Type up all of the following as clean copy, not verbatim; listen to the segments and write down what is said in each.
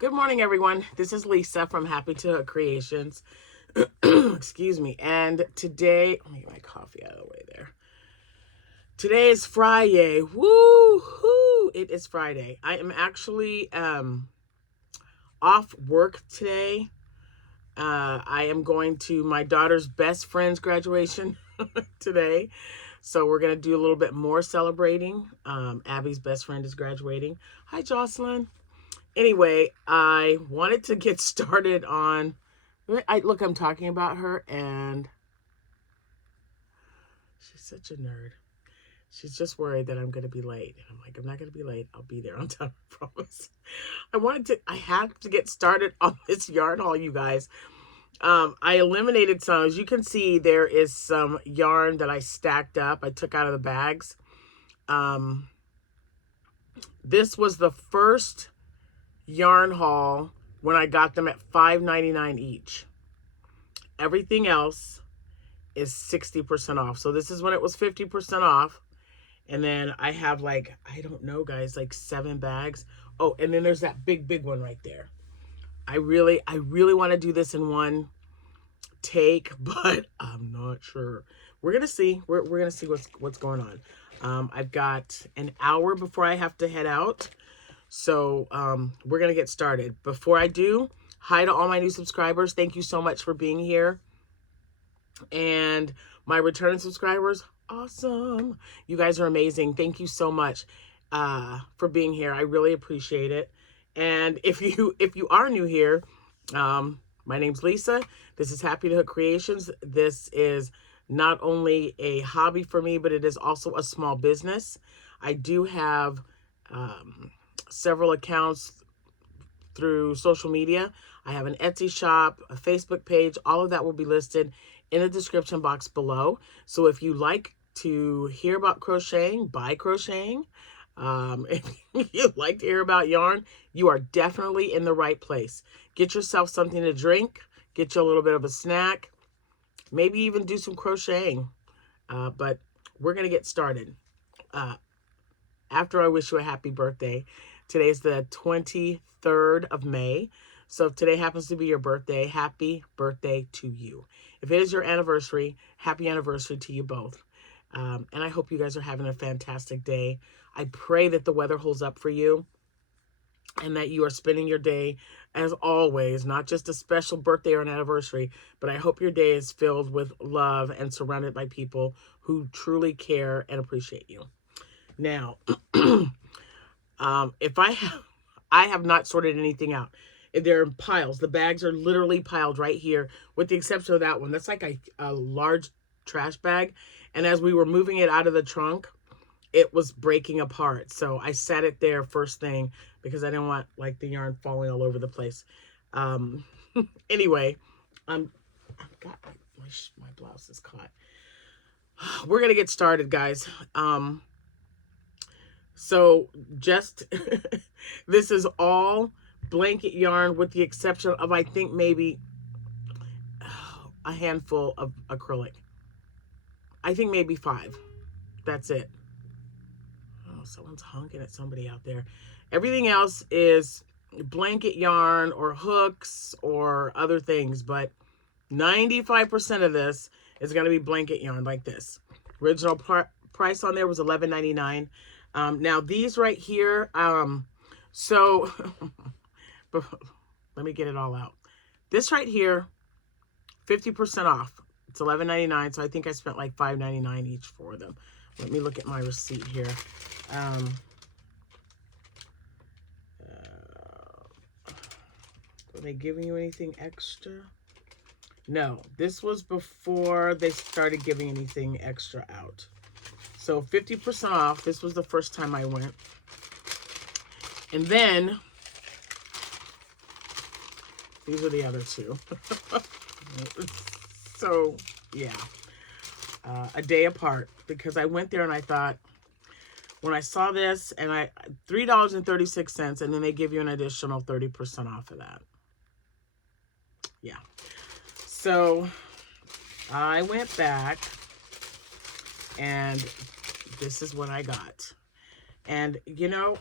Good morning, everyone. This is Lisa from Happytohook Creations. Excuse me. And today, let me get my coffee out of the way there. Today is Friday. Woo-hoo! It is Friday. I am actually off work today. I am going to my daughter's best friend's graduation today. So we're going to do a little bit more celebrating. Abby's best friend is graduating. Hi, Jocelyn. Anyway, I wanted to get started on, look, I'm talking about her, and she's such a nerd. She's just worried that I'm going to be late. And I'm like, I'm not going to be late. I'll be there on time, I promise. I have to get started on this yarn haul, you guys. I eliminated some. As you can see, there is some yarn that I stacked up. I took out of the bags. This was the first yarn haul when I got them at $5.99 each. Everything else is 60% off. So this is when it was 50% off. And then I have like, I don't know, guys, like 7 bags. Oh, and then there's that big one right there. I really want to do this in one take, but I'm not sure. We're gonna see. We're gonna see what's going on. I've got an hour before I have to head out. So we're going to get started. Before I do, hi to all my new subscribers. Thank you so much for being here. And my returning subscribers, awesome. You guys are amazing. Thank you so much for being here. I really appreciate it. And if you are new here, my name's Lisa. This is Happytohook Creations. This is not only a hobby for me, but it is also a small business. I do have several accounts through social media. I have an Etsy shop, a Facebook page. All of that will be listed in the description box below. So if you like to hear about crocheting, buy crocheting. If you'd like to hear about yarn, you are definitely in the right place. Get yourself something to drink. Get you a little bit of a snack. Maybe even do some crocheting. But we're going to get started. After I wish you a happy birthday. Today's the 23rd of May. So if today happens to be your birthday, happy birthday to you. If it is your anniversary, happy anniversary to you both. And I hope you guys are having a fantastic day. I pray that the weather holds up for you and that you are spending your day, as always, not just a special birthday or an anniversary, but I hope your day is filled with love and surrounded by people who truly care and appreciate you. Now, if I have not sorted anything out. They're in piles. The bags are literally piled right here, with the exception of that one. That's like a large trash bag. And as we were moving it out of the trunk, it was breaking apart. So I set it there first thing because I didn't want like the yarn falling all over the place. Anyway, I've got my blouse is caught. We're going to get started, guys. So just, this is all blanket yarn with the exception of, I think, maybe a handful of acrylic. I think maybe 5. That's it. Oh, someone's honking at somebody out there. Everything else is blanket yarn or hooks or other things, but 95% of this is going to be blanket yarn like this. Original price on there was $11.99. Now these right here, so let me get it all out. This right here, 50% off. It's $11.99, so I think I spent like $5.99 each for them. Let me look at my receipt here. Were they giving you anything extra? No, this was before they started giving anything extra out. So 50% off. This was the first time I went. And then, these are the other two. So, yeah. A day apart. Because I went there and I thought, when I saw this, and $3.36, and then they give you an additional 30% off of that. Yeah. So, I went back, and this is what I got. And, you know,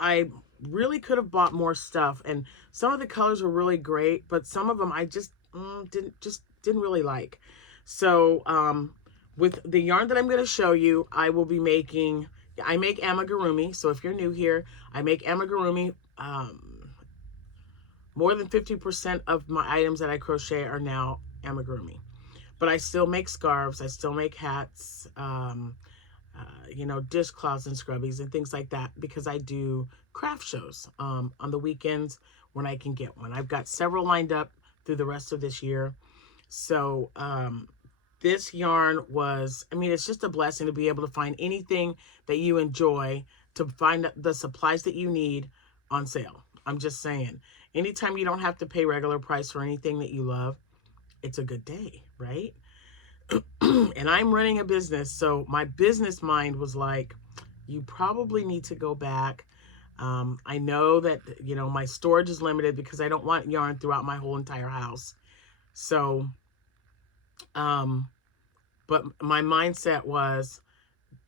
I really could have bought more stuff, and some of the colors were really great, but some of them I just didn't really like. So with the yarn that I'm going to show you, I will be making. I make amigurumi. So if you're new here, I make amigurumi. More than 50% of my items that I crochet are now amigurumi, but I still make scarves. I still make hats. You know, dishcloths and scrubbies and things like that, because I do craft shows on the weekends when I can get one. I've got several lined up through the rest of this year. So this yarn was, I mean, it's just a blessing to be able to find anything that you enjoy, to find the supplies that you need on sale. I'm just saying, anytime you don't have to pay regular price for anything that you love, it's a good day, right? And I'm running a business, so my business mind was like, you probably need to go back. I know that, you know, my storage is limited because I don't want yarn throughout my whole entire house. So, but my mindset was,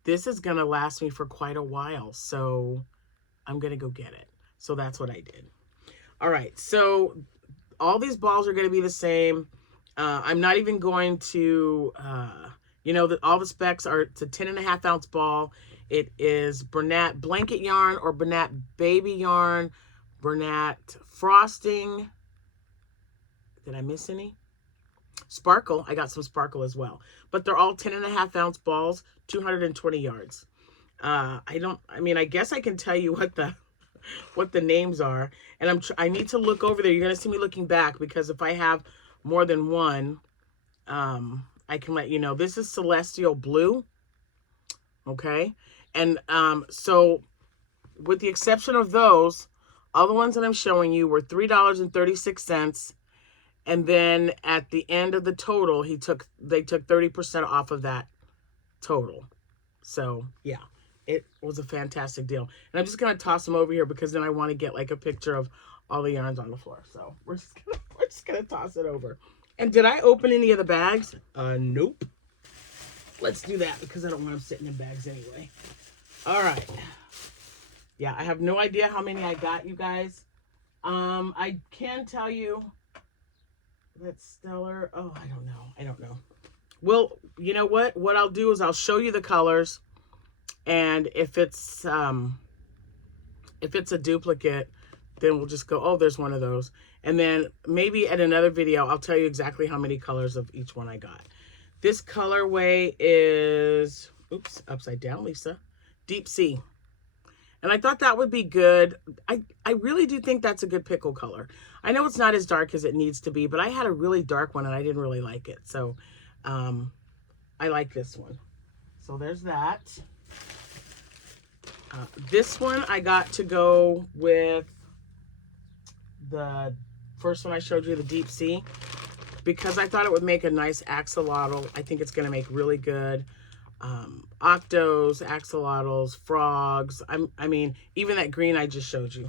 this is going to last me for quite a while, so I'm going to go get it. So that's what I did. All right, so all these balls are going to be the same. I'm not even going to, you know, all the specs are, it's a 10.5 ounce ball. It is Bernat blanket yarn or Bernat baby yarn, Bernat frosting. Did I miss any? Sparkle. I got some sparkle as well. But they're all 10.5 ounce balls, 220 yards. I mean, I guess I can tell you what the names are. And I need to look over there. You're going to see me looking back, because if I have more than one, I can let you know. This is Celestial Blue. Okay. And so with the exception of those, all the ones that I'm showing you were $3.36. And then at the end of the total, they took 30% off of that total. So yeah, it was a fantastic deal. And I'm just going to toss them over here, because then I want to get like a picture of all the yarns on the floor. So we're just gonna toss it over. And did I open any of the bags? Nope. Let's do that, because I don't want them sitting in bags anyway. All right. Yeah, I have no idea how many I got, you guys. I can tell you that Stellar. Oh, I don't know. Well, you know what? What I'll do is I'll show you the colors, and if it's a duplicate, then we'll just go, oh, there's one of those. And then maybe at another video, I'll tell you exactly how many colors of each one I got. This colorway is, oops, upside down, Lisa, Deep Sea. And I thought that would be good. I really do think that's a good pickle color. I know it's not as dark as it needs to be, but I had a really dark one and I didn't really like it. So I like this one. So there's that. This one I got to go with the first one I showed you, the Deep Sea, because I thought it would make a nice axolotl. I think it's going to make really good octos, axolotls, frogs. I mean, even that green I just showed you,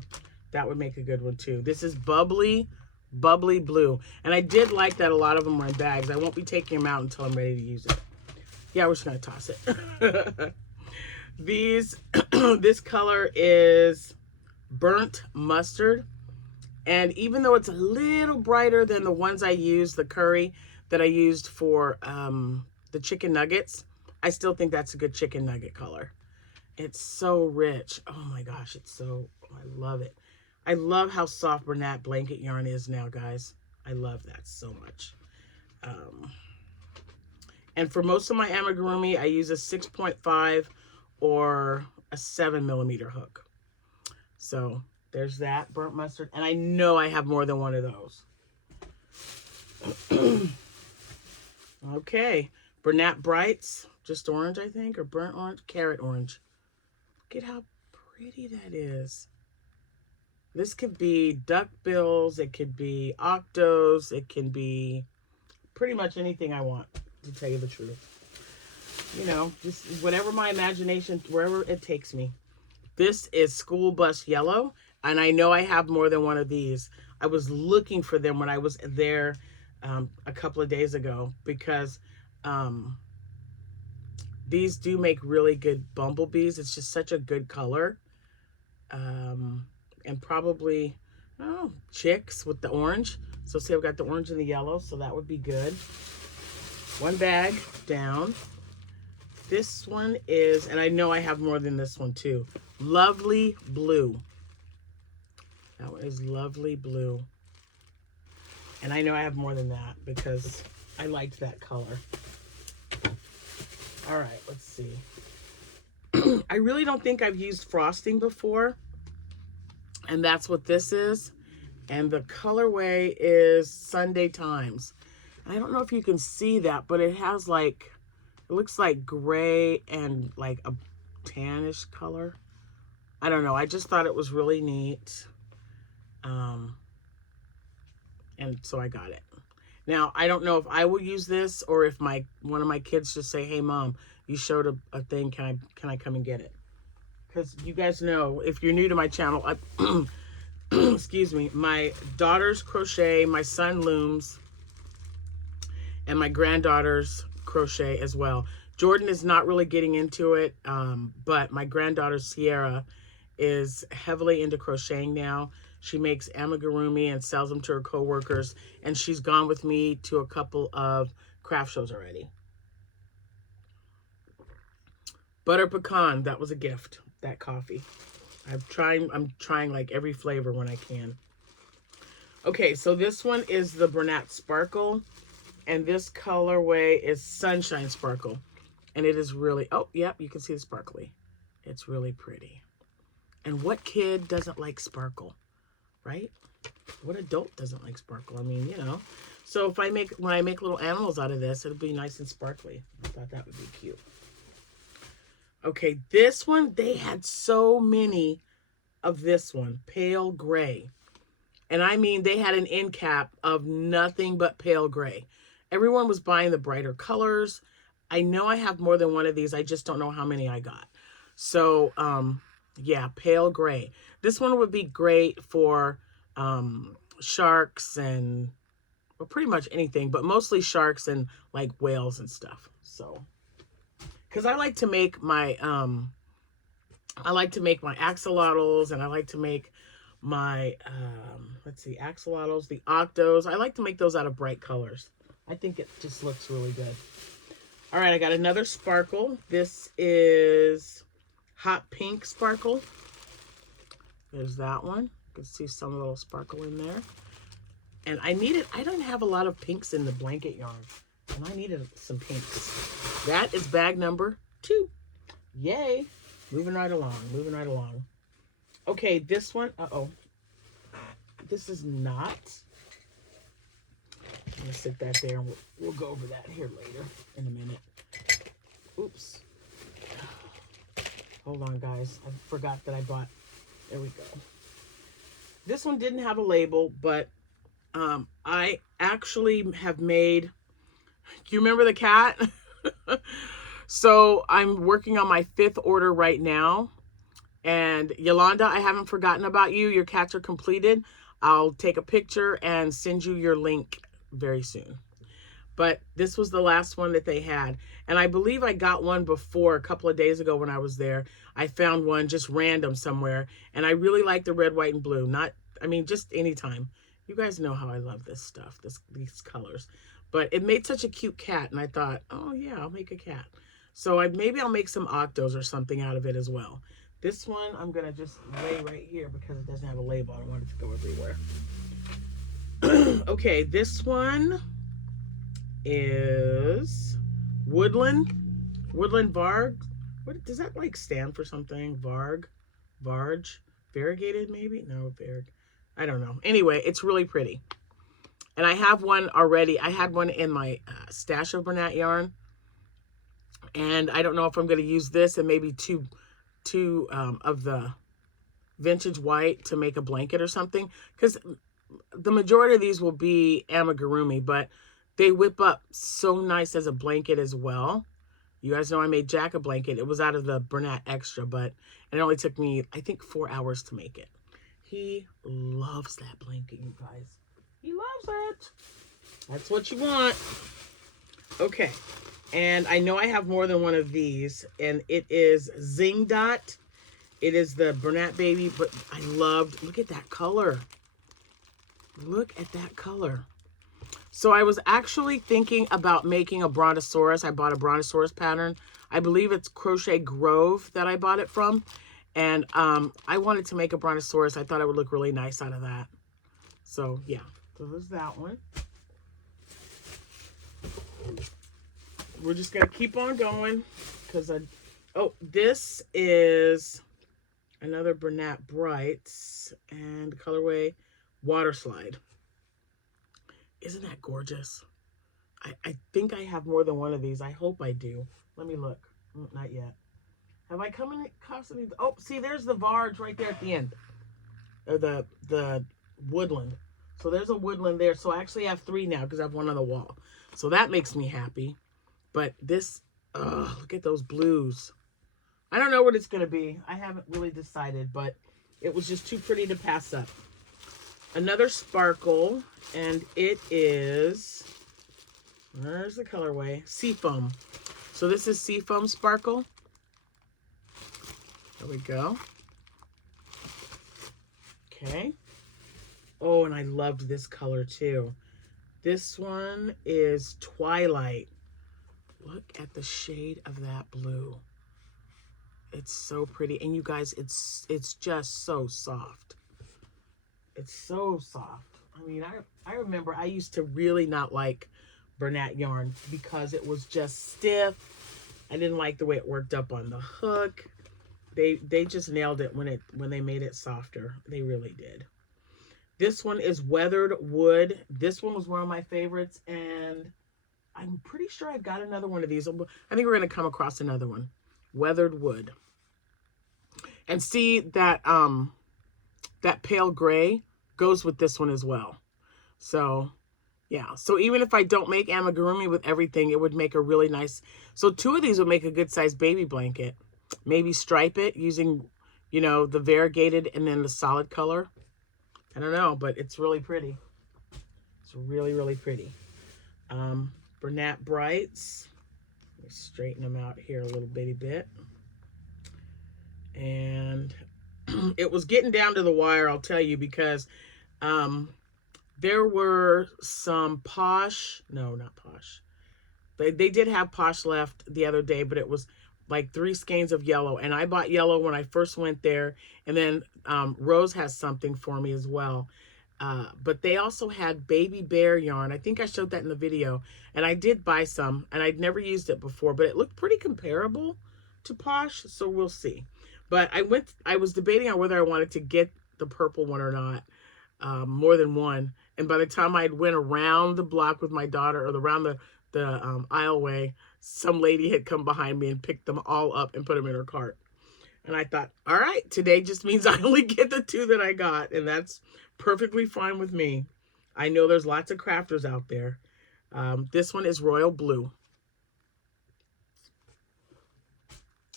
that would make a good one too. This is Bubbly Blue. And I did like that a lot of them were in bags. I won't be taking them out until I'm ready to use it. Yeah, we're just going to toss it. This color is Burnt Mustard. And even though it's a little brighter than the ones I used, the curry that I used for the chicken nuggets, I still think that's a good chicken nugget color. It's so rich. Oh my gosh, I love it. I love how soft Bernat blanket yarn is now, guys. I love that so much. And for most of my amigurumi, I use a 6.5 or a 7mm hook. So there's that, Burnt Mustard. And I know I have more than one of those. Okay, Bernat Brights, just orange, I think, or burnt orange, carrot orange. Look at how pretty that is. This could be duck bills, it could be octos, it can be pretty much anything I want, to tell you the truth. You know, just whatever my imagination, wherever it takes me. This is School Bus Yellow, and I know I have more than one of these. I was looking for them when I was there a couple of days ago, because these do make really good bumblebees. It's just such a good color. and probably, oh, chicks with the orange. So see, I've got the orange and the yellow, so that would be good. One bag down. This one is, and I know I have more than this one too, Lovely Blue. That one is Lovely Blue. And I know I have more than that because I liked that color. All right, let's see. I really don't think I've used frosting before. And that's what this is. And the colorway is Sunday Times. I don't know if you can see that, but it has like, it looks like gray and like a tannish color. I don't know. I just thought it was really neat. And so I got it. Now, I don't know if I will use this or if one of my kids just say, hey, Mom, you showed a thing. Can I come and get it? Because you guys know, if you're new to my channel, excuse me, my daughters crochet, my son looms, and my granddaughters crochet as well. Jordan is not really getting into it, but my granddaughter Sierra is heavily into crocheting now. She makes amigurumi and sells them to her coworkers, and she's gone with me to a couple of craft shows already. Butter pecan, that was a gift, that coffee. I'm trying like every flavor when I can. Okay, so this one is the Bernat Sparkle, and this colorway is Sunshine Sparkle. And it is really, oh, yep, you can see the sparkly. It's really pretty. And what kid doesn't like sparkle, right? What adult doesn't like sparkle? I mean, you know. So if when I make little animals out of this, it'll be nice and sparkly. I thought that would be cute. Okay, this one, they had so many of this one, pale gray. And I mean, they had an end cap of nothing but pale gray. Everyone was buying the brighter colors. I know I have more than one of these. I just don't know how many I got. So, yeah, pale gray. This one would be great for sharks and, well, pretty much anything, but mostly sharks and like whales and stuff. So, because I like to make my axolotls, and I like to make my let's see, axolotls, the octos. I like to make those out of bright colors. I think it just looks really good. All right, I got another sparkle. This is Hot Pink Sparkle. There's that one. You can see some little sparkle in there. And I don't have a lot of pinks in the blanket yarn, and I needed some pinks. That is bag number 2. Yay. Moving right along. Okay, this one, this is not. I'm gonna sit that there, and we'll go over that here later in a minute. Oops. Hold on, guys. I forgot that I bought. There we go. This one didn't have a label, but I actually have made. Do you remember the cat? So I'm working on my 5th order right now. And Yolanda, I haven't forgotten about you. Your cats are completed. I'll take a picture and send you your link very soon. But this was the last one that they had. And I believe I got one before a couple of days ago when I was there. I found one just random somewhere. And I really like the red, white, and blue. Just anytime. You guys know how I love this stuff, these colors. But it made such a cute cat. And I thought, oh yeah, I'll make a cat. So maybe I'll make some octos or something out of it as well. This one I'm going to just lay right here because it doesn't have a label. I don't want it to go everywhere. Okay, this one is Woodland Varg. What does that like stand for something? Varge, variegated maybe? No, varg. I don't know. Anyway, it's really pretty. And I have one already. I had one in my stash of Bernat yarn. And I don't know if I'm going to use this and maybe two of the vintage white to make a blanket or something, because the majority of these will be amigurumi, but they whip up so nice as a blanket as well. You guys know I made Jack a blanket. It was out of the Bernat Extra, but it only took me, I think, 4 hours to make it. He loves that blanket, you guys. He loves it. That's what you want. Okay. And I know I have more than one of these, and it is Zing Dot. It is the Bernat Baby, but I loved, look at that color. Look at that color. So I was actually thinking about making a Brontosaurus. I bought a Brontosaurus pattern. I believe it's Crochet Grove that I bought it from. And I wanted to make a Brontosaurus. I thought it would look really nice out of that. So yeah, so there's that one. We're just gonna keep on going because oh, this is another Bernat Brights and colorway Water Slide. Isn't that gorgeous? I think I have more than one of these. I hope I do. Let me look. Not yet. Have I come in across any? Oh, see, there's the Varge right there at the end. Or the woodland. So there's a woodland there. So I actually have 3 now because I have one on the wall. So that makes me happy. But this, look at those blues. I don't know what it's going to be. I haven't really decided, but it was just too pretty to pass up. Another sparkle, and it is, where's the colorway? Seafoam. So this is Seafoam Sparkle. There we go. Okay. Oh, and I loved this color too. This one is Twilight. Look at the shade of that blue. It's so pretty. And you guys, it's just so soft. It's so soft. I mean, I remember I used to really not like Bernat yarn because it was just stiff. I didn't like the way it worked up on the hook. They just nailed it when they made it softer. They really did. This one is Weathered Wood. This one was one of my favorites, and I'm pretty sure I've got another one of these. I think we're going to come across another one. Weathered Wood. And see that that pale gray goes with this one as well. So, yeah. So even if I don't make amigurumi with everything, it would make a really nice... So 2 of these would make a good-sized baby blanket. Maybe stripe it using, you know, the variegated and then the solid color. I don't know, but it's really pretty. It's really, really pretty. Bernat Brights. Let me straighten them out here a little bitty bit. And it was getting down to the wire, I'll tell you, because there were some Posh, no, not Posh. They did have Posh left the other day, but it was like 3 skeins of yellow. And I bought yellow when I first went there. And then Rose has something for me as well. But they also had Baby Bear yarn. I think I showed that in the video. And I did buy some, and I'd never used it before, but it looked pretty comparable to Posh, so we'll see. But I was debating on whether I wanted to get the purple one or not, more than one. And by the time I went around the block with my daughter, or around the aisleway, some lady had come behind me and picked them all up and put them in her cart. And I thought, all right, today just means I only get the 2 that I got, and that's perfectly fine with me. I know there's lots of crafters out there. This one is Royal Blue.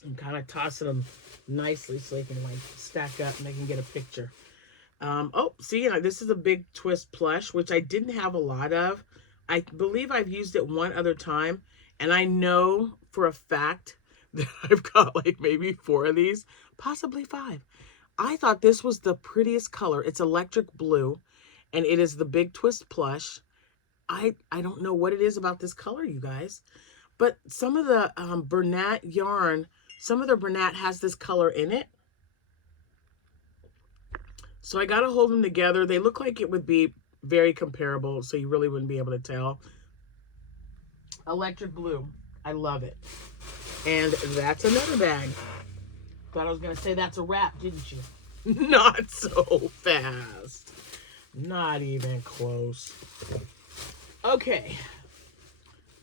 I'm kind of tossing them nicely so they can like stack up and I can get a picture. Oh, see, this is a big twist plush, which I didn't have a lot of. I believe I've used it one other time, and I know for a fact that I've got like maybe 4 of these, possibly 5. I thought this was the prettiest color. It's electric blue, and it is the big twist plush. I don't know what it is about this color, you guys, but some of the Bernat yarn, some of the Bernat has this color in it. So I got to hold them together. They look like it would be very comparable, so you really wouldn't be able to tell. Electric blue. I love it. And that's another bag. Thought I was going to say that's a wrap, didn't you? Not so fast. Not even close. Okay.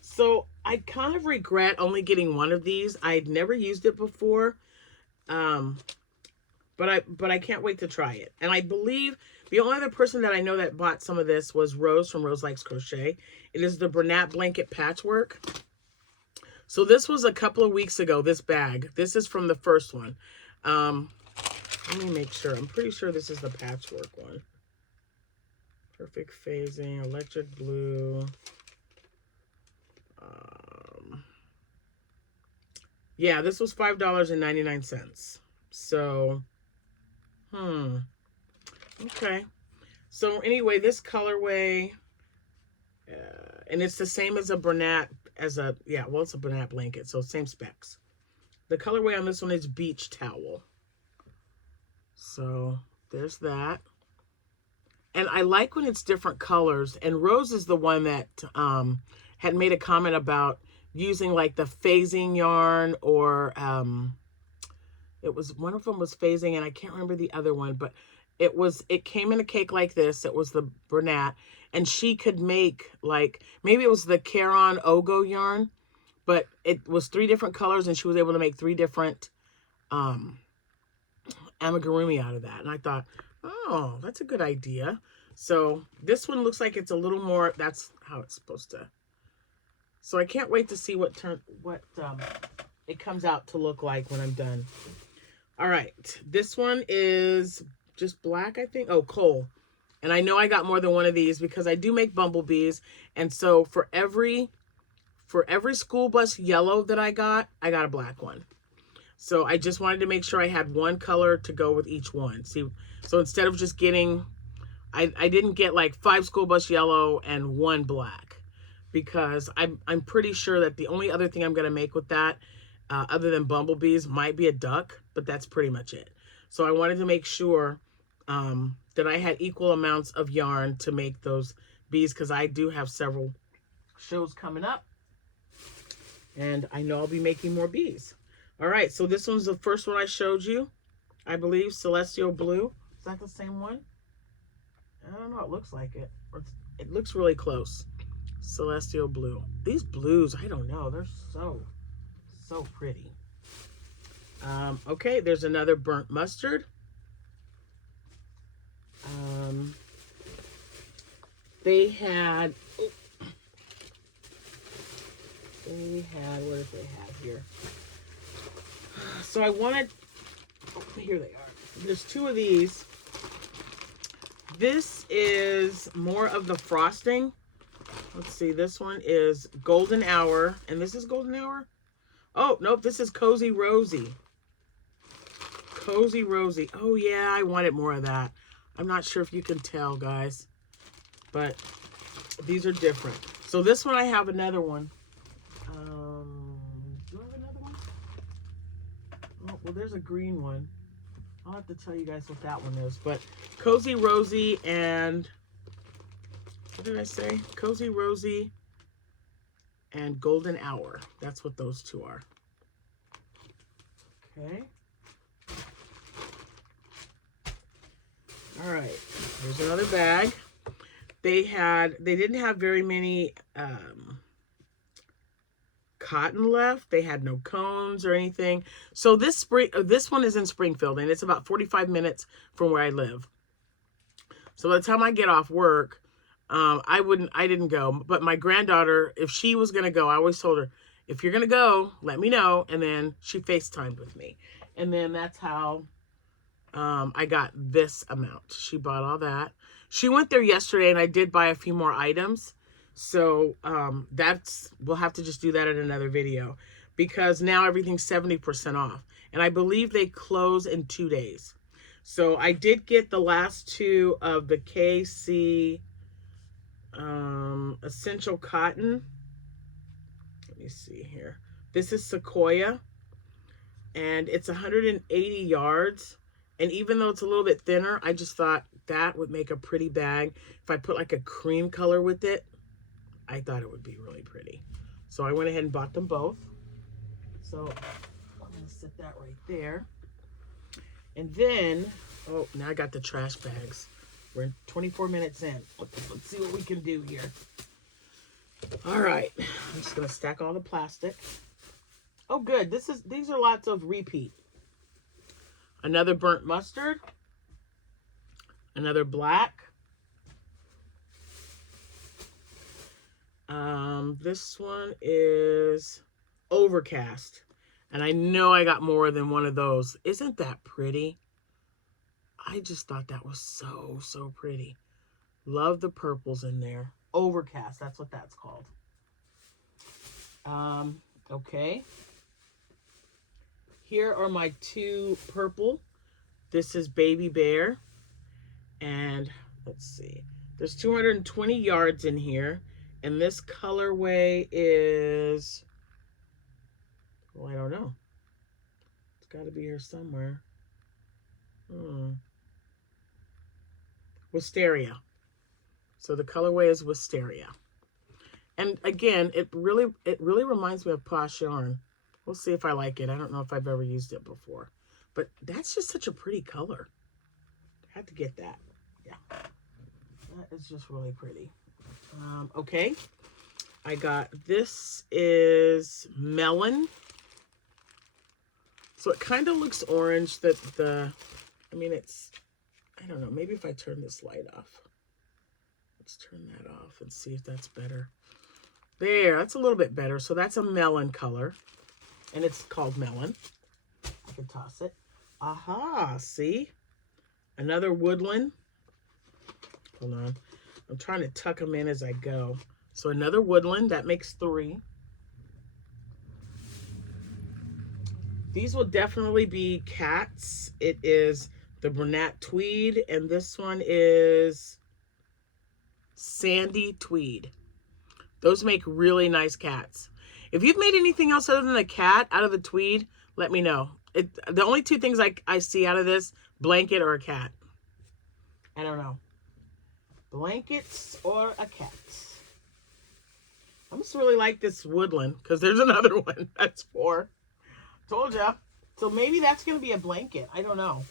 So I kind of regret only getting one of these. I'd never used it before. But I can't wait to try it. And I believe the only other person that I know that bought some of this was Rose from Rose Likes Crochet. It is the Bernat Blanket Patchwork. So this was a couple of weeks ago, this bag. This is from the first one. Let me make sure. I'm pretty sure this is the patchwork one. Perfect phasing, electric blue. Yeah, this was $5.99. So, okay. So anyway, this colorway, and it's the same as a Bernat, well, it's a Bernat blanket, so same specs. The colorway on this one is Beach Towel. So there's that. And I like when it's different colors. And Rose is the one that had made a comment about using like the phasing yarn, or it was, one of them was phasing, and I can't remember the other one, but it came in a cake like this. It was the Bernat, and she could make, like, maybe it was the Caron Ogo yarn, but it was 3 different colors, and she was able to make 3 different amigurumi out of that. And I thought, oh, that's a good idea. So this one looks like it's a little more, that's how it's supposed to. So I can't wait to see what it comes out to look like when I'm done. All right, this one is just black, I think. Oh, coal. And I know I got more than one of these because I do make bumblebees. And so for every school bus yellow that I got a black one. So I just wanted to make sure I had one color to go with each one. See, so instead of just getting, I didn't get like 5 school bus yellow and 1 black, because I'm pretty sure that the only other thing I'm going to make with that, other than bumblebees, might be a duck, but that's pretty much it. So I wanted to make sure that I had equal amounts of yarn to make those bees, because I do have several shows coming up, and I know I'll be making more bees. All right, so this one's the first one I showed you, I believe, Celestial Blue. Is that the same one? I don't know, it looks like it. It looks really close. Celestial Blue. These blues, I don't know, they're so pretty. Okay, there's another Burnt Mustard. They had, what did they have here? So I wanted, here they are. There's 2 of these. This is more of the frosting. Let's see, this one is Golden Hour, and this is Golden Hour? Oh, nope, this is Cozy Rosie. Cozy Rosie. Oh, yeah, I wanted more of that. I'm not sure if you can tell, guys, but these are different. So this one, I have another one. Do I have another one? Oh, well, there's a green one. I'll have to tell you guys what that one is. But Cozy Rosie and, what did I say? Cozy Rosie and Golden Hour. That's what those 2 are. Okay. All right. Here's another bag. They didn't have very many cotton left. They had no cones or anything. So this one is in Springfield, and it's about 45 minutes from where I live. So by the time I get off work, I didn't go. But my granddaughter, if she was gonna go, I always told her, if you're gonna go, let me know. And then she FaceTimed with me, and then that's how I got this amount. She bought all that. She went there yesterday, and I did buy a few more items. So we'll have to just do that in another video, because now everything's 70% off. And I believe they close in 2 days. So I did get the last 2 of the KC Essential Cotton. Let me see here. This is Sequoia, and it's 180 yards. And even though it's a little bit thinner, I just thought that would make a pretty bag. If I put like a cream color with it, I thought it would be really pretty. So I went ahead and bought them both. So I'm going to set that right there. And then, oh, now I got the trash bags. We're 24 minutes in. Let's see what we can do here. All right. I'm just going to stack all the plastic. Oh, good. These are lots of repeat. Another Burnt Mustard. Another black. This one is Overcast. And I know I got more than one of those. Isn't that pretty? I just thought that was so pretty. Love the purples in there. Overcast, that's what that's called. Okay. Here are my two purple. This is Baby Bear. And let's see. There's 220 yards in here. And this colorway is, well, I don't know. It's got to be here somewhere. Wisteria. So the colorway is Wisteria. And again, it really reminds me of Posh Yarn. We'll see if I like it. I don't know if I've ever used it before. But that's just such a pretty color. I had to get that. Yeah. That is just really pretty. Okay. I got, this is Melon. So it kind of looks orange. I mean, it's, I don't know. Maybe if I turn this light off. Let's turn that off and see if that's better. There, that's a little bit better. So that's a melon color. And it's called Melon. I can toss it. Aha, see? Another woodland. Hold on. I'm trying to tuck them in as I go. So another woodland, that makes 3. These will definitely be cats. It is the Brunette Tweed, and this one is Sandy Tweed. Those make really nice cats. If you've made anything else other than a cat out of the tweed, let me know. The only two things I see out of this, blanket or a cat. I don't know. Blankets or a cat. I just really like this woodland because there's another one. That's 4. Told ya. So maybe that's going to be a blanket. I don't know.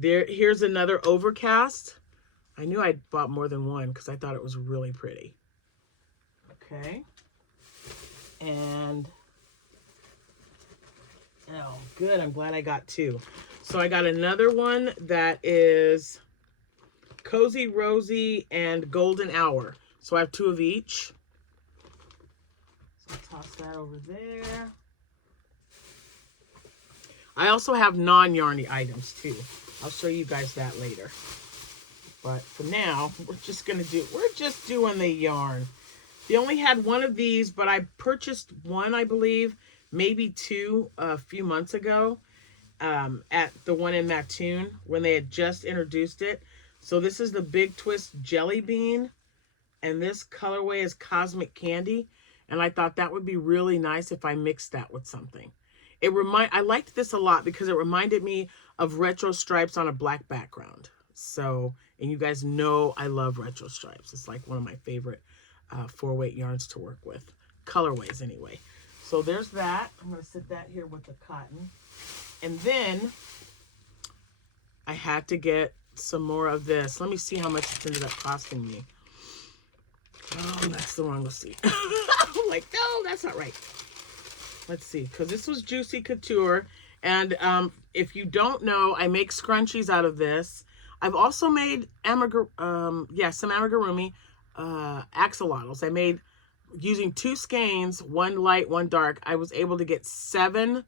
Here's another overcast. I knew I'd bought more than one because I thought it was really pretty. Okay. And, oh, good. I'm glad I got 2. So I got another one that is Cozy Rosy and Golden Hour. So I have 2 of each. So I'll toss that over there. I also have non-yarny items too. I'll show you guys that later. But for now, we're just doing the yarn. They only had one of these, but I purchased one, I believe, maybe 2 a few months ago at the one in Mattoon when they had just introduced it. So this is the Big Twist Jelly Bean, and this colorway is Cosmic Candy. And I thought that would be really nice if I mixed that with something. I liked this a lot because it reminded me of retro stripes on a black background. So, and you guys know I love retro stripes. It's like one of my favorite 4-weight yarns to work with. Colorways anyway. So there's that. I'm going to sit that here with the cotton. And then I had to get some more of this. Let me see how much it ended up costing me. Oh, that's the wrong receipt. I'm like, no, that's not right. Let's see, because this was Juicy Couture. And if you don't know, I make scrunchies out of this. I've also made some amigurumi axolotls. I made, using 2 skeins, 1 light, 1 dark, I was able to get 7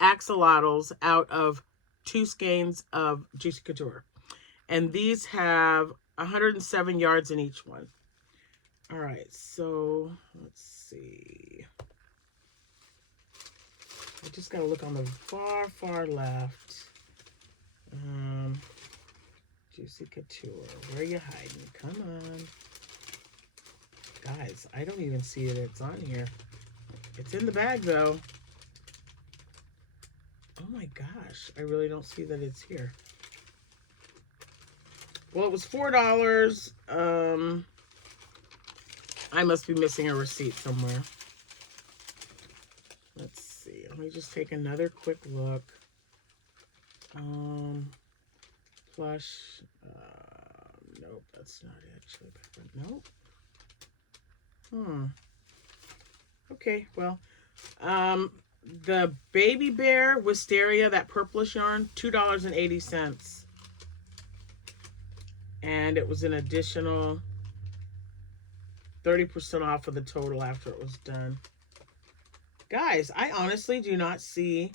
axolotls out of 2 skeins of Juicy Couture. And these have 107 yards in each one. All right, so let's see. I just got to look on the far, far left. Juicy Couture, where are you hiding? Come on. Guys, I don't even see that it's on here. It's in the bag, though. Oh, my gosh. I really don't see that it's here. Well, it was $4. I must be missing a receipt somewhere. Let's see. Let me just take another quick look. Plush. Nope, that's not it. Chili pepper. Nope. Okay, well, the Baby Bear Wisteria, that purplish yarn, $2.80. And it was an additional 30% off of the total after it was done. Guys, I honestly do not see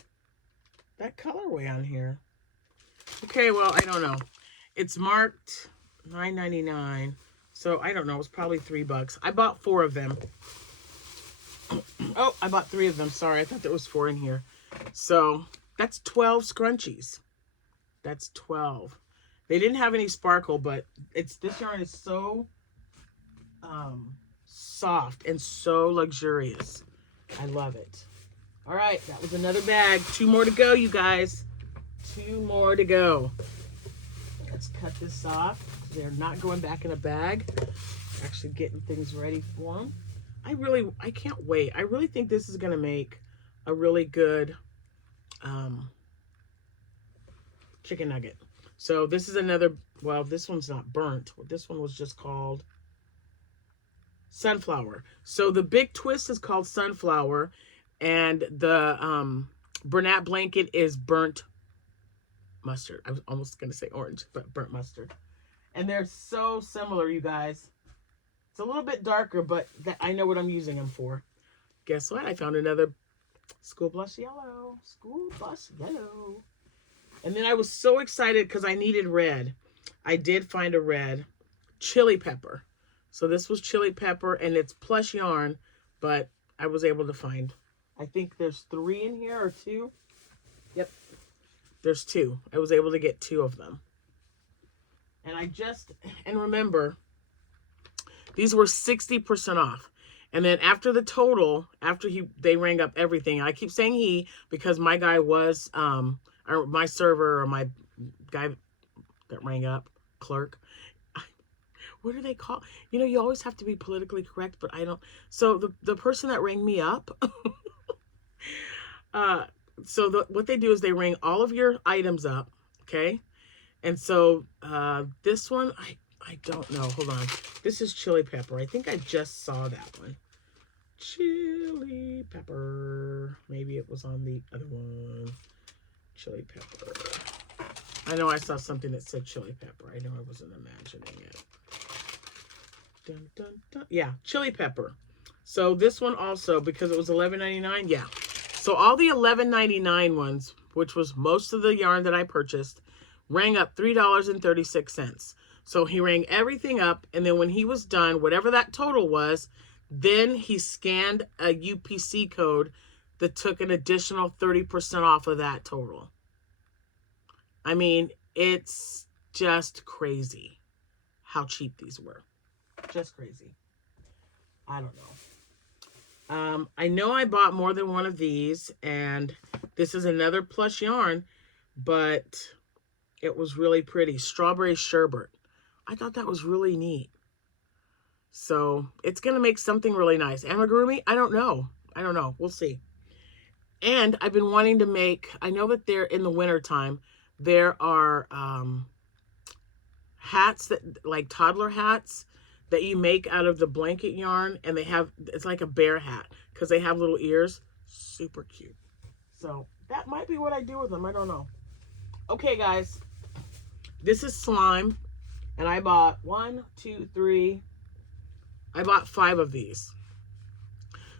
that colorway on here. Okay, well, I don't know. It's marked $9.99. So, I don't know. It's probably $3. I bought 4 of them. Oh, I bought 3 of them. Sorry, I thought there was 4 in here. So, That's 12 scrunchies. That's 12. They didn't have any sparkle, but this yarn is so soft and so luxurious. I love it. All right, that was another bag. 2 more to go, you guys. 2 more to go. Let's cut this off. They're not going back in a bag. Actually getting things ready for them. I can't wait. I really think this is going to make a really good chicken nugget. So this is another, well, this one's not burnt. This one was just called Sunflower. So the big twist is called Sunflower, and the Bernat blanket is burnt mustard. I was almost going to say orange, but burnt mustard. And they're so similar, you guys. It's a little bit darker, but I know what I'm using them for. Guess what? I found another School Blush Yellow. School Blush Yellow. And then I was so excited because I needed red. I did find a red. Chili Pepper. So this was Chili Pepper, and it's plush yarn, but I was able to find, I think there's 3 in here, or 2. Yep. There's 2. I was able to get 2 of them. And remember, these were 60% off. And then after the total, they rang up everything. I keep saying he because my guy was, or my server, or my guy that rang up, clerk. What do they call? You know, you always have to be politically correct, but I don't. So the person that rang me up, what they do is they ring all of your items up, okay? And so this one, I don't know. Hold on. This is Chili Pepper. I think I just saw that one. Chili Pepper. Maybe it was on the other one. Chili Pepper. I know I saw something that said Chili Pepper. I know I wasn't imagining it. Dun, dun, dun. Yeah, Chili Pepper. So this one also, because it was $11.99, yeah. So all the $11.99 ones, which was most of the yarn that I purchased, rang up $3.36. So he rang everything up, and then when he was done, whatever that total was, then he scanned a UPC code that took an additional 30% off of that total. I mean, it's just crazy how cheap these were. Just crazy. I don't know. I know I bought more than one of these, and this is another plush yarn, but it was really pretty. Strawberry Sherbet. I thought that was really neat. So it's going to make something really nice. Amigurumi? I don't know. We'll see. And I've been wanting to make, I know that they're in the winter time, there are hats, that like toddler hats that you make out of the blanket yarn, and it's like a bear hat because they have little ears. Super cute. So that might be what I do with them. I don't know. Okay, guys. This is slime, and I bought 1, 2, 3. I bought 5 of these.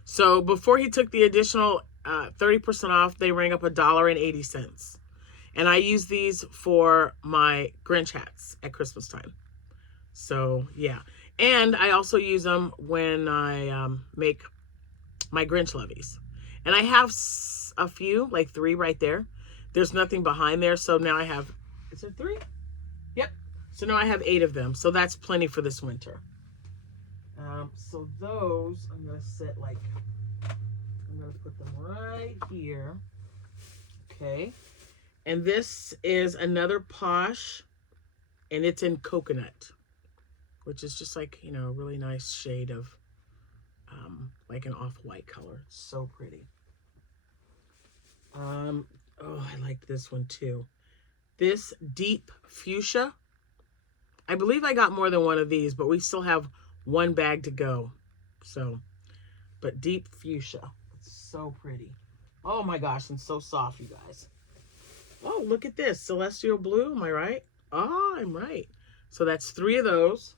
So before he took the additional 30% off, they rang up $1.80. And I use these for my Grinch hats at Christmas time. So yeah. And I also use them when I make my Grinch loveys. And I have a few, like 3 right there. There's nothing behind there. So now I have, is it 3? Yep. So now I have 8 of them. So that's plenty for this winter. So those, I'm going to put them right here. Okay. And this is another Posh, and it's in coconut, which is just like, you know, a really nice shade of like an off-white color. It's so pretty. Oh, I like this one too. This Deep Fuchsia. I believe I got more than one of these, but we still have 1 bag to go. So, but Deep Fuchsia. It's so pretty. Oh my gosh, and so soft, you guys. Oh, look at this. Celestial Blue. Am I right? Oh, I'm right. So that's 3 of those.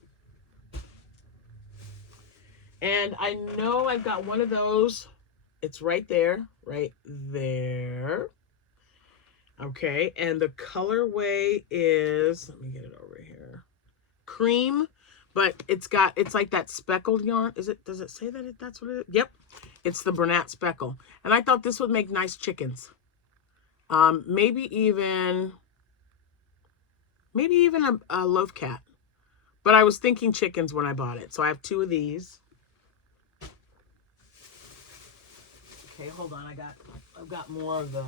And I know I've got one of those. It's right there. Right there. Okay. And the colorway is, let me get it over here. Cream. But it's like that speckled yarn. Does it say that that's what it is? Yep. It's the Bernat Speckle. And I thought this would make nice chickens. Maybe even a loaf cat. But I was thinking chickens when I bought it. So I have 2 of these. Okay, hold on. I've got more of the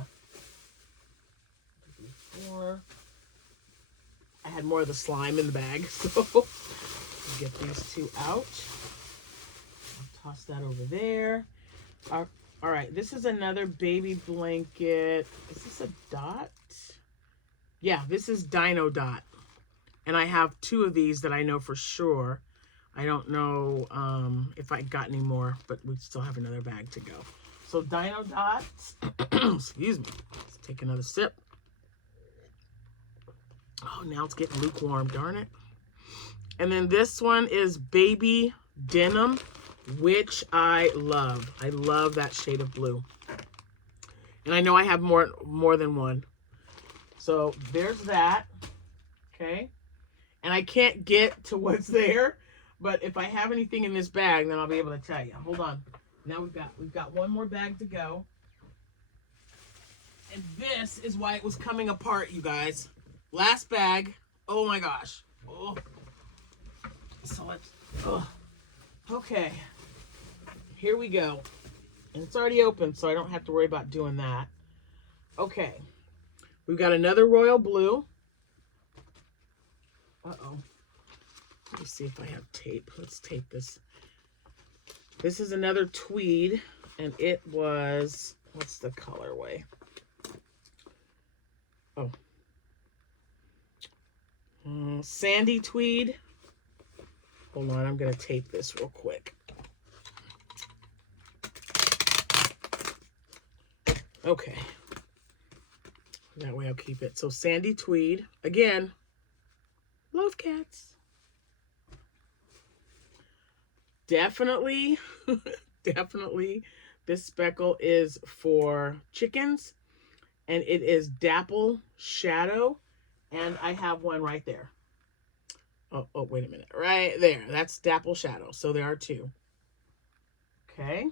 4. I had more of the slime in the bag, so I'll get these 2 out. I'll toss that over there. All right, this is another baby blanket. Is this a dot? Yeah, this is Dino Dot. And I have 2 of these that I know for sure. I don't know if I got any more, but we still have another bag to go. So Dino Dots, excuse me. Let's take another sip. Oh, now it's getting lukewarm, darn it. And then this one is Baby Denim, which I love. I love that shade of blue. And I know I have more than one. So there's that. Okay. And I can't get to what's there, but if I have anything in this bag, then I'll be able to tell you. Hold on. Now we've got one more bag to go. And this is why it was coming apart, you guys. Last bag. Oh my gosh. Oh. So let's, okay. Here we go. And it's already open, so I don't have to worry about doing that. Okay. We've got another royal blue. Uh-oh. Let me see if I have tape. Let's tape this. This is another tweed, and it was, what's the colorway? Oh. Sandy tweed. Hold on, I'm going to tape this real quick. Okay. That way I'll keep it. So sandy tweed. Again, love cats. Definitely, definitely this speckle is for chickens. And it is Dapple Shadow. And I have one right there. Oh, wait a minute. Right there. That's Dapple Shadow. So there are 2. Okay.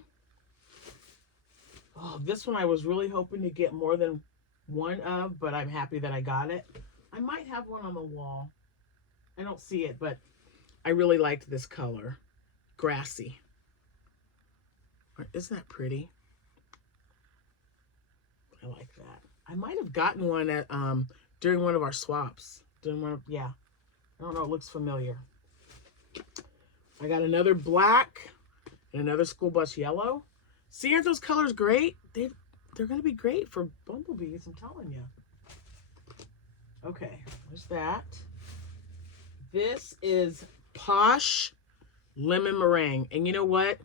Oh, this one I was really hoping to get more than one of, but I'm happy that I got it. I might have one on the wall. I don't see it, but I really liked this color. Grassy. Isn't that pretty? I like that. I might have gotten one at during one of our swaps. Yeah. I don't know, it looks familiar. I got another black and another school bus yellow. See, aren't those colors great? They're going to be great for bumblebees, I'm telling you. Okay, there's that. This is Posh Lemon Meringue. And you know what?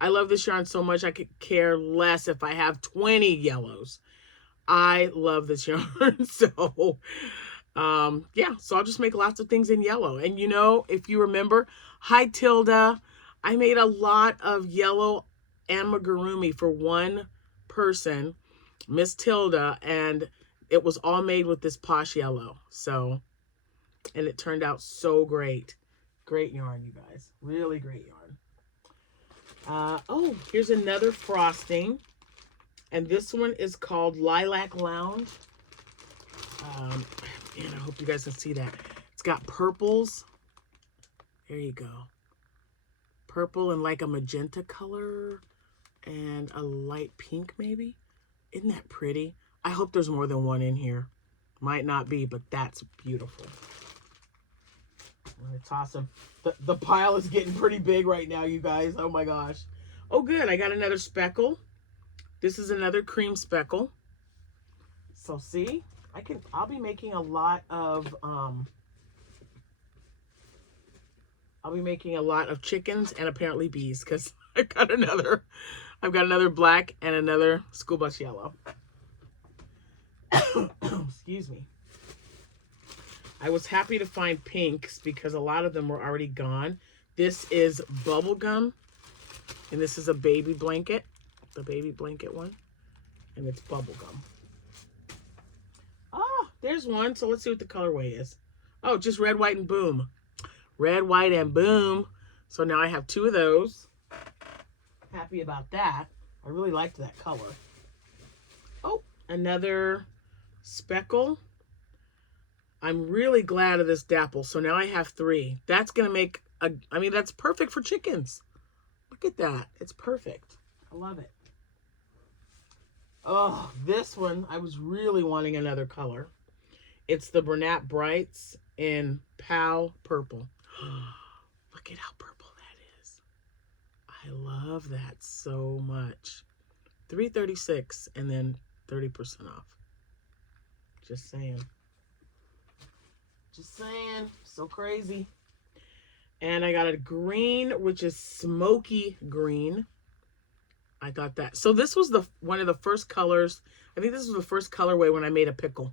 I love this yarn so much I could care less if I have 20 yellows. I love this yarn. So, yeah. So I'll just make lots of things in yellow. And you know, if you remember, hi Tilda. I made a lot of yellow amigurumi for one person, Miss Tilda, and it was all made with this Posh yellow. So, and it turned out so great. Great yarn, you guys. Really great yarn. Oh, here's another frosting. And this one is called Lilac Lounge. Man, I hope you guys can see that. It's got purples. There you go. Purple and like a magenta color. And a light pink, maybe. Isn't that pretty? I hope there's more than one in here. Might not be, but that's beautiful. It's awesome. The pile is getting pretty big right now, you guys. Oh my gosh. Oh, good. I got another speckle. This is another cream speckle. So see, I'll be making a lot of chickens and apparently bees, because I've got another black and another school bus yellow. Excuse me. I was happy to find pinks because a lot of them were already gone. This is bubblegum, and this is a baby blanket, the baby blanket one, and it's bubblegum. Oh, there's one. So let's see what the colorway is. Oh, just red, white, and boom. Red, white, and boom. So now I have 2 of those. Happy about that. I really liked that color. Oh, another speckle. I'm really glad of this dapple. So now I have 3. That's going to make I mean, that's perfect for chickens. Look at that. It's perfect. I love it. Oh, this one, I was really wanting another color. It's the Bernat Brights in Pow Purple. Look at how purple that is. I love that so much. $3.36 and then 30% off. Just saying. Just saying. So crazy. And I got a green, which is smoky green. I thought that. So this was one of the first colors. I think this was the first colorway when I made a pickle.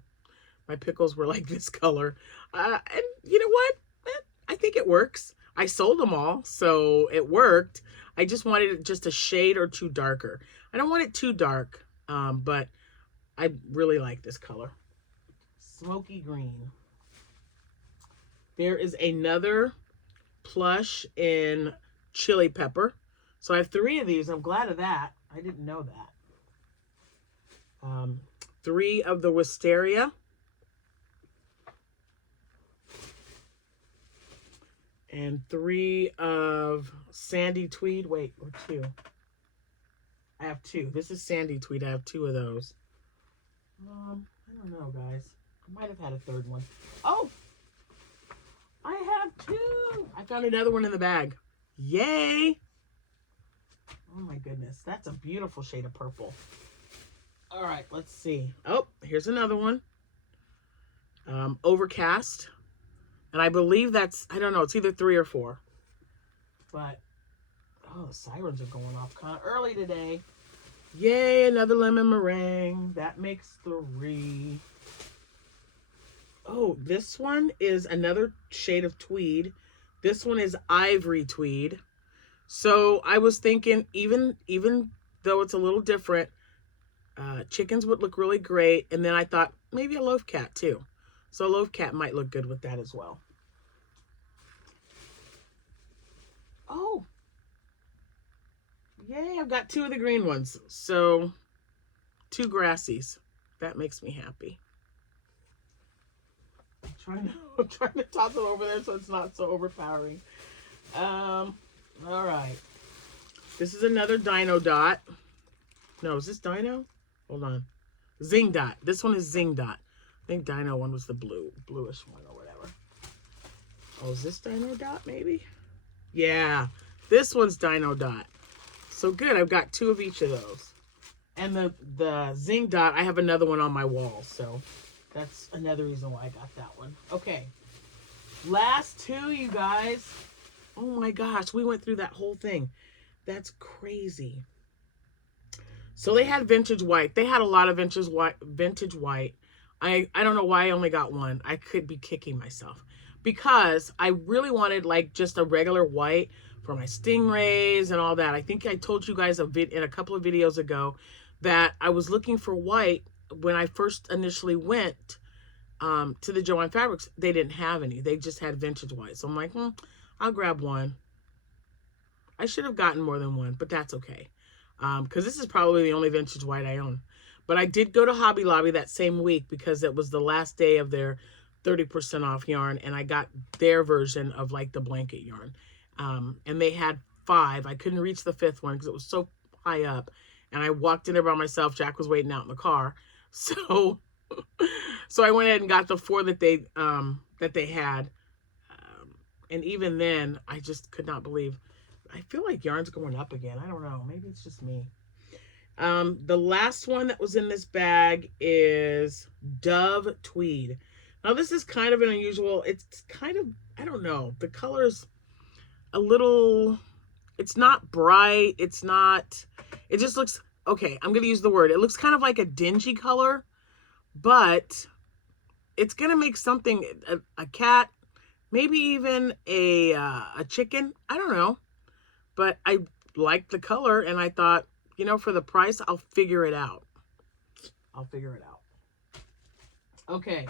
My pickles were like this color. And you know what? I think it works. I sold them all, so it worked. I just wanted it just a shade or two darker. I don't want it too dark, but I really like this color. Smoky green. There is another plush in chili pepper. So I have 3 of these. I'm glad of that. I didn't know that. 3 of the wisteria. And 3 of sandy tweed. Wait, or 2. I have 2. This is sandy tweed. I have 2 of those. I don't know, guys. I might have had a 3rd one. Oh! I have 2! I found another one in the bag. Yay! Oh my goodness. That's a beautiful shade of purple. All right, let's see. Oh, here's another one. Overcast. And I believe that's, I don't know, it's either 3 or 4. But, oh, the sirens are going off kind of early today. Yay, another lemon meringue. That makes 3. Oh, this one is another shade of tweed. This one is ivory tweed. So I was thinking, even though it's a little different, chickens would look really great. And then I thought maybe a loaf cat too. So a loaf cat might look good with that as well. Oh, yay, I've got 2 of the green ones. So 2 grassies. That makes me happy. I'm trying to toss it over there so it's not so overpowering. All right. This is another Dino Dot. No, is this Dino? Hold on. Zing Dot. This one is Zing Dot. I think Dino one was the bluish one or whatever. Oh, is this Dino Dot maybe? Yeah, this one's Dino Dot. So good, I've got 2 of each of those. And the Zing Dot, I have another one on my wall, so that's another reason why I got that one. Okay, last 2, you guys. Oh my gosh, we went through that whole thing. That's crazy. So they had vintage white. They had a lot of vintage white. I don't know why I only got 1. I could be kicking myself because I really wanted like just a regular white for my stingrays and all that. I think I told you guys in a couple of videos ago that I was looking for white when I first initially went to the JoAnn Fabrics. They didn't have any. They just had vintage white. So I'm like, I'll grab 1. I should have gotten more than 1, but that's okay. Because this is probably the only vintage white I own. But I did go to Hobby Lobby that same week because it was the last day of their 30% off yarn. And I got their version of like the blanket yarn. And they had 5. I couldn't reach the 5th one because it was so high up. And I walked in there by myself. Jack was waiting out in the car. So I went ahead and got the 4 that they had. And even then, I just could not believe. I feel like yarn's going up again. I don't know. Maybe it's just me. The last one that was in this bag is Dove Tweed. Now, this is kind of an unusual. It's kind of, I don't know. The color's a little, it's not bright. It's not, it just looks, okay, I'm going to use the word. It looks kind of like a dingy color, but it's going to make something, a cat, maybe even a chicken. I don't know. But I liked the color, and I thought, you know, for the price, I'll figure it out. Okay,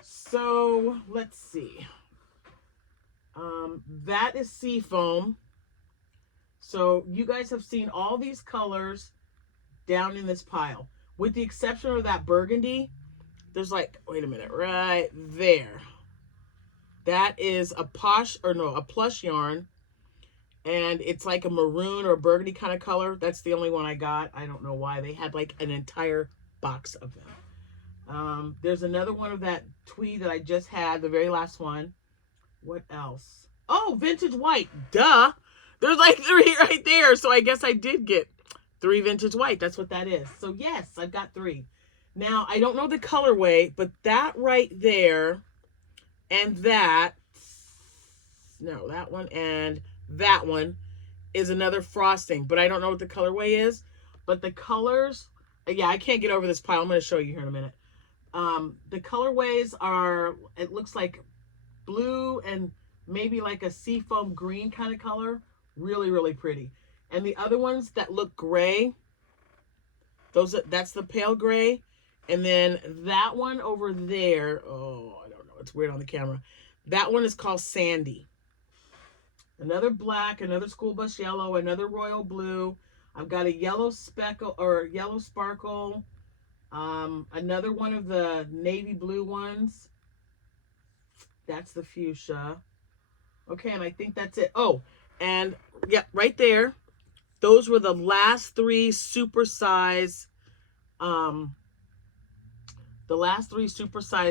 so let's see. That is Seafoam. So you guys have seen all these colors down in this pile. With the exception of that burgundy, There's like, wait a minute, right there. That is a plush yarn. And it's like a maroon or burgundy kind of color. That's the only one I got. I don't know why. They had like an entire box of them. There's another one of that tweed that I just had, the very last one. What else? Oh, vintage white. Duh. There's like 3 right there. So I guess I did get 3 vintage white. That's what that is. So yes, I've got 3. Now, I don't know the colorway, but that right there and that, no, that one and that one is another frosting, but I don't know what the colorway is. But the colors, yeah, I can't get over this pile. I'm going to show you here in a minute. The colorways are, it looks like blue and maybe like a seafoam green kind of color. Really, really pretty. And the other ones that look gray, that's the pale gray. And then that one over there, oh, I don't know. It's weird on the camera. That one is called Sandy. Another black, another school bus yellow, another royal blue. I've got a yellow speckle or yellow sparkle. Another one of the navy blue ones. That's the fuchsia. Okay, and I think that's it. Oh, and yeah, right there. Those were the last 3 supersize,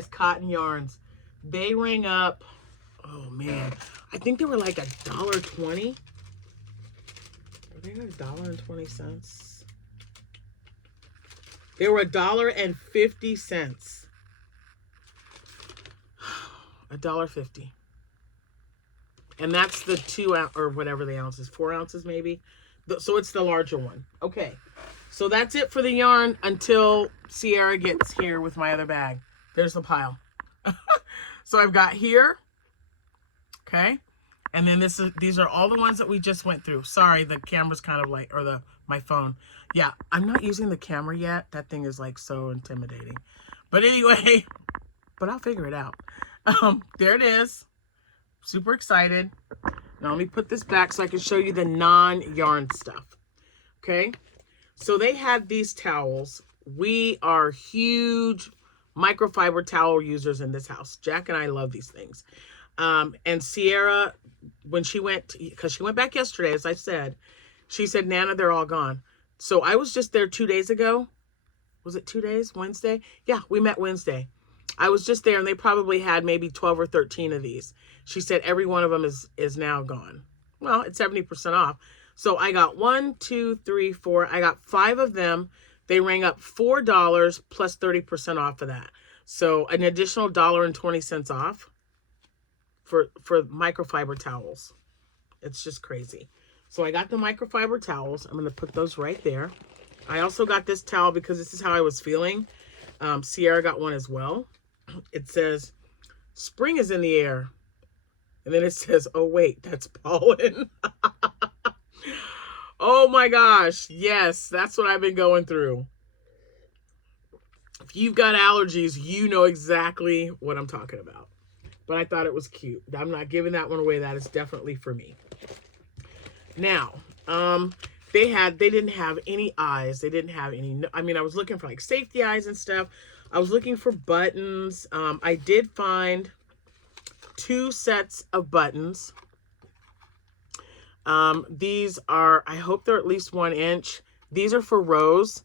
cotton yarns. They rang up, oh man, I think they were like $1.20. Were they like $1.20? They were $1.50. $1.50. And that's the 2 ounce or whatever the ounces, 4 ounces maybe. So it's the larger one. Okay. So that's it for the yarn until Sierra gets here with my other bag. There's the pile. So I've got here. Okay. And then these are all the ones that we just went through. Sorry, the camera's kind of like, or my phone. Yeah, I'm not using the camera yet. That thing is like so intimidating. But anyway, but I'll figure it out. There it is. Super excited. Now let me put this back so I can show you the non-yarn stuff. Okay. So they had these towels. We are huge microfiber towel users in this house. Jack and I love these things. And Sierra, when she went, because she went back yesterday, as I said, she said, Nana, they're all gone. So I was just there 2 days ago. Was it 2 days? Wednesday? Yeah, we met Wednesday. I was just there and they probably had maybe 12 or 13 of these. She said every one of them is now gone. Well, it's 70% off. So I got 1, 2, 3, 4. I got 5 of them. They rang up $4 plus 30% off of that. So an additional $1.20 off for microfiber towels. It's just crazy. So I got the microfiber towels. I'm going to put those right there. I also got this towel because this is how I was feeling. Sierra got one as well. It says, spring is in the air. And then it says, oh, wait, that's pollen. Oh, my gosh. Yes, that's what I've been going through. If you've got allergies, you know exactly what I'm talking about. But I thought it was cute. I'm not giving that one away. That is definitely for me. Now, they didn't have any eyes. They didn't have any, I mean, I was looking for like safety eyes and stuff. I was looking for buttons. I did find 2 sets of buttons. These are, I hope they're at least 1 inch. These are for Rose.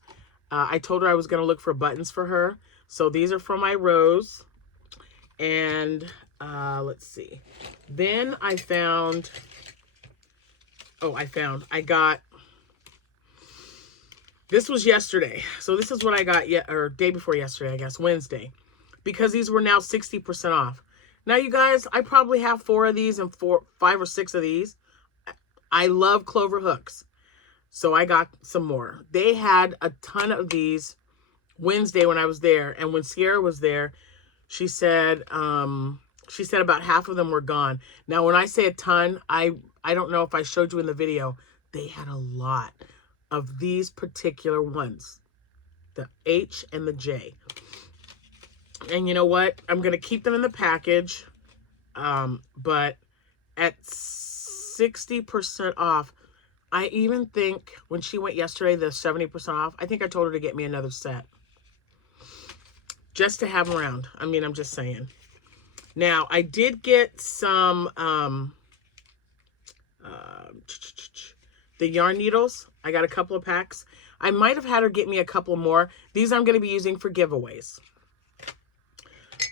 I told her I was going to look for buttons for her. So these are for my Rose. And let's see. Then I found, I got, this was yesterday. So this is what I got or day before yesterday, I guess, Wednesday. Because these were now 60% off. Now, you guys, I probably have 4 of these and 5 or 6 of these. I love clover hooks. So I got some more. They had a ton of these Wednesday when I was there. And when Sierra was there, she said about half of them were gone. Now, when I say a ton, I don't know if I showed you in the video. They had a lot of these particular ones. The H and the J. And you know what? I'm going to keep them in the package. But at 60% off, I even think when she went yesterday, the 70% off, I think I told her to get me another set. just to have around. I mean, I'm just saying. Now, I did get some, the yarn needles. I got a couple of packs. I might have had her get me a couple more. These I'm going to be using for giveaways.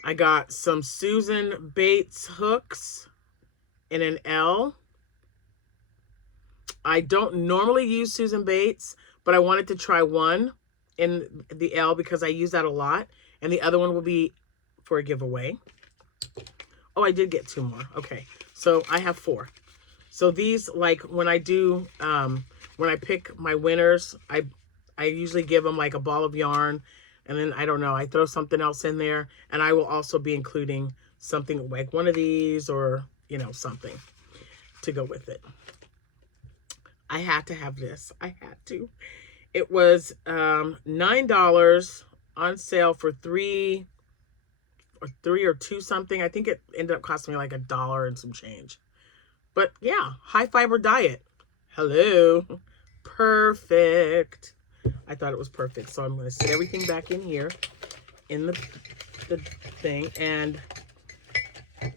I got some Susan Bates hooks in an L. I don't normally use Susan Bates, but I wanted to try one in the L because I use that a lot. And the other one will be for a giveaway. Oh, I did get 2 more. Okay, so I have 4. So these, like when I do, when I pick my winners, I usually give them like a ball of yarn, and then I don't know, I throw something else in there, and I will also be including something like one of these or, you know, something to go with it. I had to have this. I had to. It was $9 on sale for 3 or 2 something. I think it ended up costing me like $1 and some change. But yeah, high fiber diet. Hello. Perfect. I thought it was perfect. So I'm going to sit everything back in here in the thing. And there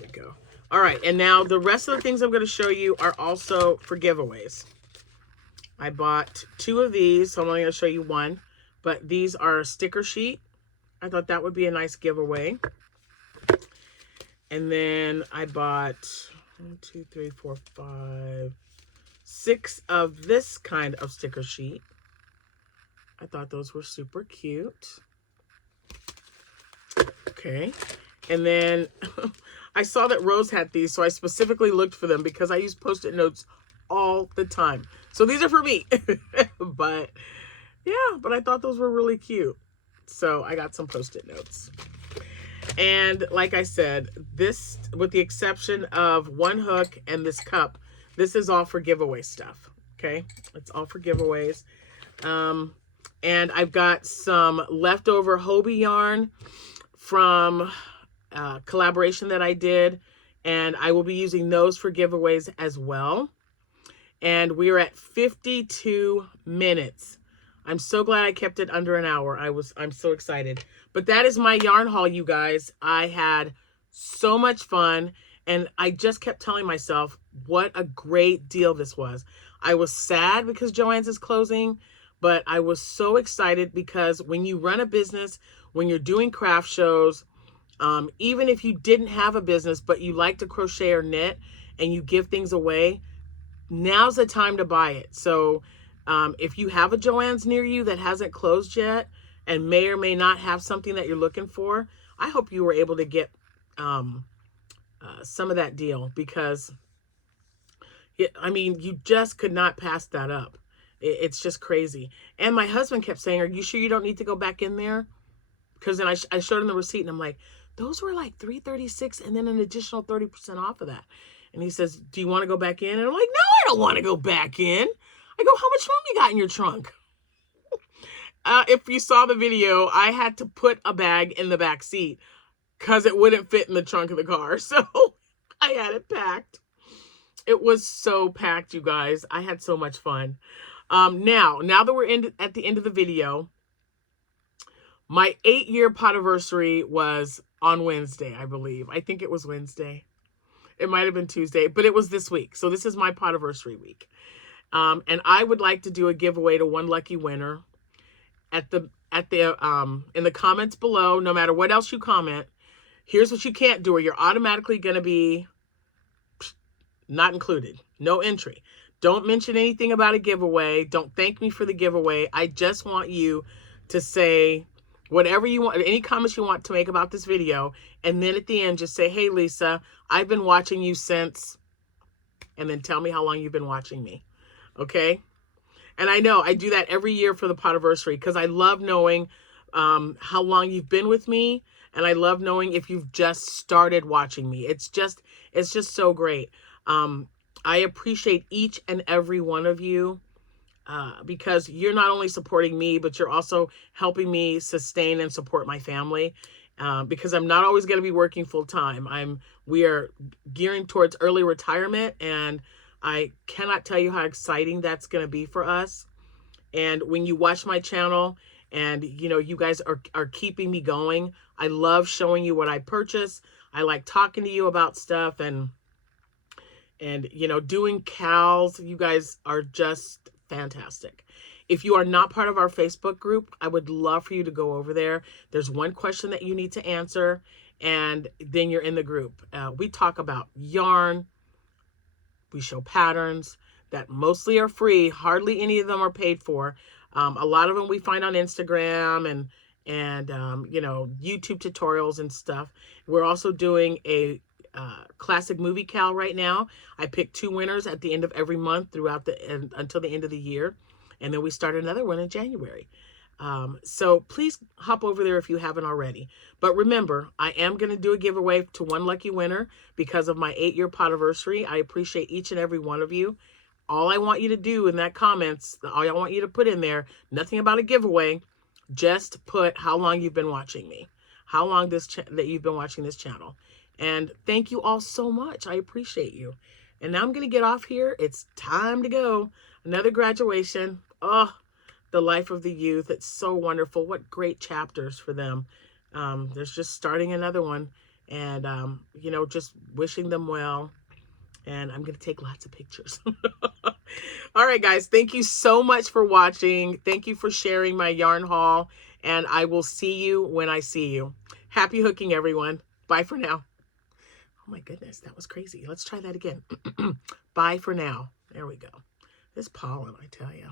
we go. All right. And now the rest of the things I'm going to show you are also for giveaways. I bought 2 of these. So I'm only going to show you one. But these are a sticker sheet. I thought that would be a nice giveaway. And then I bought 1, 2, 3, 4, 5, 6 of this kind of sticker sheet. I thought those were super cute. Okay. And then I saw that Rose had these, so I specifically looked for them because I use Post-it notes all the time. So these are for me. But yeah, but I thought those were really cute. So I got some Post-it notes. And like I said, this, with the exception of one hook and this cup, this is all for giveaway stuff. Okay. It's all for giveaways. And I've got some leftover Hobie yarn from collaboration that I did. And I will be using those for giveaways as well. And we are at 52 minutes. I'm so glad I kept it under an hour. I'm so excited. But that is my yarn haul, you guys. I had so much fun. And I just kept telling myself what a great deal this was. I was sad because JoAnn's is closing. But I was so excited because when you run a business, when you're doing craft shows, even if you didn't have a business, but you like to crochet or knit and you give things away, now's the time to buy it. So if you have a JoAnn's near you that hasn't closed yet and may or may not have something that you're looking for, I hope you were able to get some of that deal because, I mean, you just could not pass that up. It's just crazy. And my husband kept saying, are you sure you don't need to go back in there? Because then I showed him the receipt and I'm like, those were like $3.36 and then an additional 30% off of that. And he says, do you want to go back in? And I'm like, no, I don't want to go back in. I go, how much room you got in your trunk? If you saw the video, I had to put a bag in the back seat because it wouldn't fit in the trunk of the car. So I had it packed. It was so packed, you guys. I had so much fun. Now that we're at the end of the video, my 8-year podiversary was on Wednesday, I believe. I think it was Wednesday. It might have been Tuesday, but it was this week. So this is my podiversary week. And I would like to do a giveaway to one lucky winner in the comments below. No matter what else you comment, here's what you can't do, or you're automatically going to be not included. No entry. Don't mention anything about a giveaway. Don't thank me for the giveaway. I just want you to say whatever you want, any comments you want to make about this video. And then at the end, just say, hey, Lisa, I've been watching you since, and then tell me how long you've been watching me. Okay? And I know I do that every year for the podiversary because I love knowing how long you've been with me. And I love knowing if you've just started watching me. It's just so great. I appreciate each and every one of you because you're not only supporting me, but you're also helping me sustain and support my family because I'm not always going to be working full time. We are gearing towards early retirement, and I cannot tell you how exciting that's going to be for us. And when you watch my channel And, you know, you guys are keeping me going. I love showing you what I purchase. I like talking to you about stuff and you know, doing cows. You guys are just fantastic. If you are not part of our Facebook group, I would love for you to go over there. There's one question that you need to answer, and then you're in the group. We talk about yarn. We show patterns that mostly are free. Hardly any of them are paid for. A lot of them we find on Instagram and you know, YouTube tutorials and stuff. We're also doing a classic movie cal right now. I pick 2 winners at the end of every month throughout until the end of the year, and then we start another one in January. So please hop over there if you haven't already. But remember, I am going to do a giveaway to one lucky winner because of my 8-year podiversary. I appreciate each and every one of you. All I want you to do in that comments, all I want you to put in there, nothing about a giveaway, just put how long you've been watching me, how long that you've been watching this channel. And thank you all so much. I appreciate you. And now I'm going to get off here. It's time to go. Another graduation. Oh, the life of the youth. It's so wonderful. What great chapters for them. There's just starting another one. And, you know, just wishing them well. And I'm going to take lots of pictures. All right, guys. Thank you so much for watching. Thank you for sharing my yarn haul. And I will see you when I see you. Happy hooking, everyone. Bye for now. Oh my goodness, that was crazy. Let's try that again. Bye for now. There we go. This pollen, I tell you.